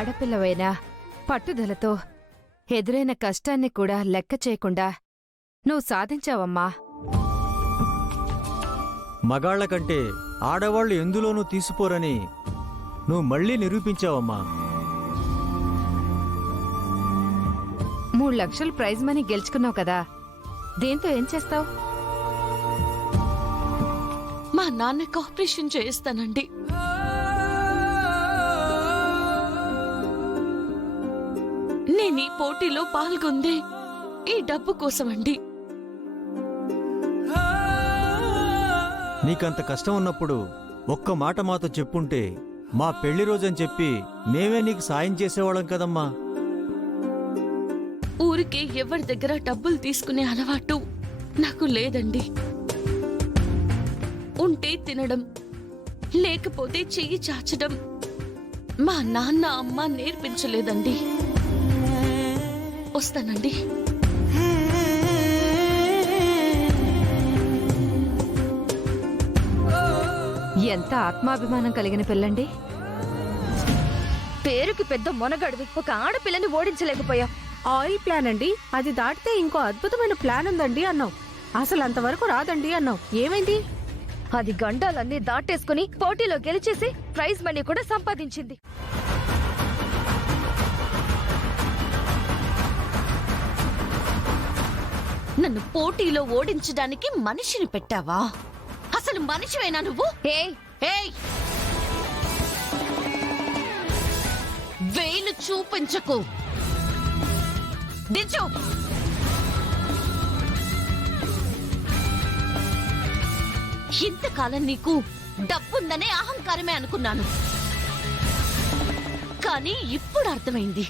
ఆడపిల్లవైనా పట్టుదలతో ఎదురైన కష్టాన్ని కూడా లెక్క చేయకుండా నువ్వు సాధించావమ్మా. మగాళ్ల కంటే ఆడవాళ్లు ఎందులోనూ తీసిపోరని నువ్వు మళ్ళీ నిరూపించావమ్మా. 3 లక్షలు ప్రైజ్ మనీ గెలుచుకున్నావు కదా, దీంతో ఏం చేస్తావు? మా నాన్నకి ఆపరేషన్ చేయిస్తానండి. నేను ఈ పోటీలో పాల్గొందే ఈ డబ్బు కోసమండి. నీకంత కష్టం ఉన్నప్పుడు ఒక్క మాట మాతో చెప్పుంటే మా పెళ్లి రోజని చెప్పి మేమే నీకు సాయం చేసేవాళ్ళం కదమ్మా. ఊరికే ఎవరి దగ్గర డబ్బులు తీసుకునే అలవాటు నాకు లేదండి. ఉంటే తినడం, లేకపోతే చెయ్యి చాచడం మా నాన్న అమ్మ నేర్పించలేదండి. వస్తానండి. ఎంత ఆత్మాభిమానం కలిగిన పిల్లండి. పేరుకి పెద్ద మొనగడివి, ఒక ఆడపిల్లని ఓడించలేకపోయా. ఆయిల్ ప్లాన్ అండి, అది దాటితే ఇంకో అద్భుతమైన ప్లాన్ ఉందండి అన్నావు. అసలు అంతవరకు రాదండి అన్నావు. ఏమైంది? అది గండాలన్నీ దాటేసుకుని పోటీలో గెలిచేసి ప్రైజ్ మనీ కూడా సంపాదించింది. నన్ను పోటీలో ఓడించడానికి మనిషిని పెట్టావా? అసలు మనిషివేనా నువ్వు? ఏయ్, వేలు చూపించకు. దించు. ఇంతకాలం నీకు డబ్బుందనే అహంకారమే అనుకున్నాను, కానీ ఇప్పుడు అర్థమైంది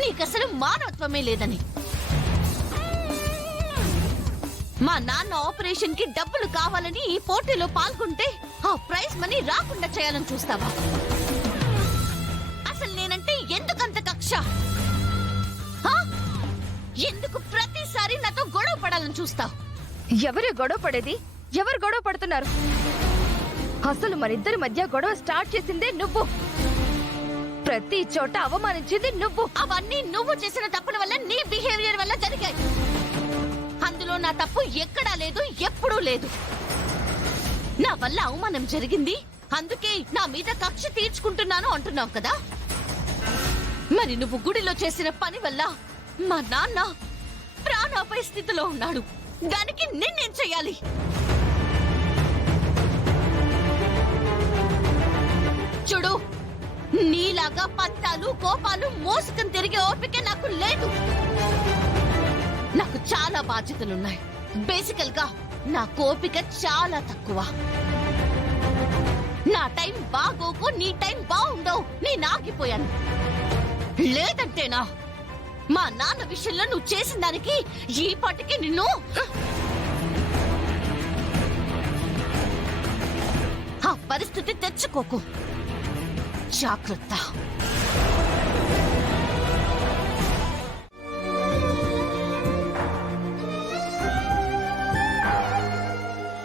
నీకసలు మానవత్వమే లేదని. మా నాన్న ఆపరేషన్ కి డబ్బులు కావాలని ఈ పోటీలో పాల్గొంటే ఆ ప్రైజ్ మనీ రాకుండా చేయాలని చూస్తావా? అసలు నేనంటే ఎందుకంత కక్ష? ఎందుకు ప్రతిసారి నాతో గొడవ పడాలని చూస్తావు? ఎవరు గొడవ పడేది? ఎవరు గొడవ పడుతున్నారు? అసలు మనిద్దరి మధ్య గొడవ స్టార్ట్ చేసిందే నువ్వు. ప్రతి చోట అవమానించింది నువ్వు. అవన్నీ నువ్వు చేసిన తప్పుల వల్ల, నీ బిహేవియర్ వల్ల జరిగాయి. అందులో నా తప్పు ఎక్కడా లేదు, ఎప్పుడూ లేదు. నా వల్ల అవమానం జరిగింది, అందుకే నా మీద కక్ష తీర్చుకుంటున్నాను అంటున్నావు కదా. మరి నువ్వు గుడిలో చేసిన పని వల్ల మా నాన్న ప్రాణాపాయ స్థితిలో ఉన్నాడు. దానికి నిన్నేం చెయ్యాలి? చూడు, నీలాగా పంతాలు కోపాలు మోసుకొని తిరిగే ఓపిక నాకు లేదు. నాకు చాలా బాధ్యతలున్నాయి. బేసికల్ గా నా కోపిక చాలా తక్కువ. నా టైం బాగోకు, నీ టైం బాగుండవు, నేను ఆగిపోయాను. లేదంటేనా మా నాన్న విషయంలో నువ్వు చేసిన దానికి ఈ పాటికి నిన్ను ఆ పరిస్థితి తెచ్చుకోకు. జాగ్రత్త.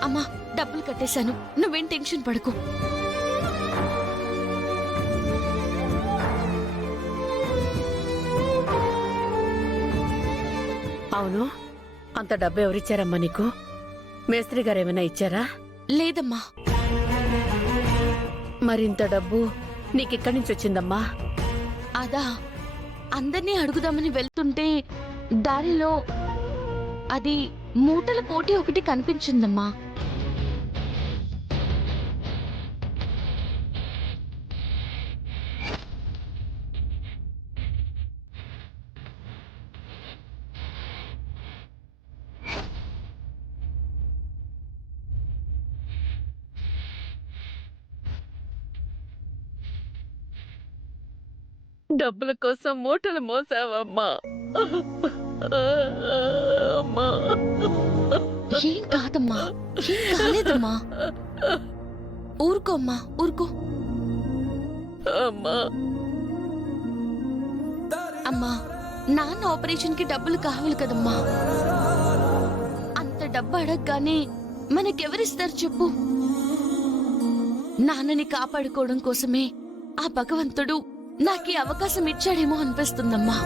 అమ్మా, డబ్బులు కట్టేశాను, నువ్వేం టెన్షన్ పడకు. అవును, అంత డబ్బు ఎవరిచ్చారమ్మా నీకు? మేస్త్రి గారు ఏమైనా ఇచ్చారా? లేదమ్మా. మరింత డబ్బు నీకెక్కడి నుంచి వచ్చిందమ్మా? అదా, అందర్నీ అడుగుదామని వెళ్తుంటే దారిలో అది మూటల పోటీ ఒకటి కనిపించిందమ్మా. డబ్బుల కోసం మూటలు మోసావమ్మా. ఏం కాదమ్మా, ఏం కాలేదమ్మా. ఊరుకోమ్మా, ఊరుకో. అమ్మా, నాన్న ఆపరేషన్ కి డబ్బులు కావాలి కదమ్మా. అంత డబ్బు అడగగానే మనకెవరిస్తారు చెప్పు? నాన్నని కాపాడుకోవడం కోసమే ఆ భగవంతుడు నాకు ఈ అవకాశం ఇచ్చాడేమో అనిపిస్తుందమ్మా.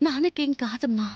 నాన్నకేం కాదమ్మా.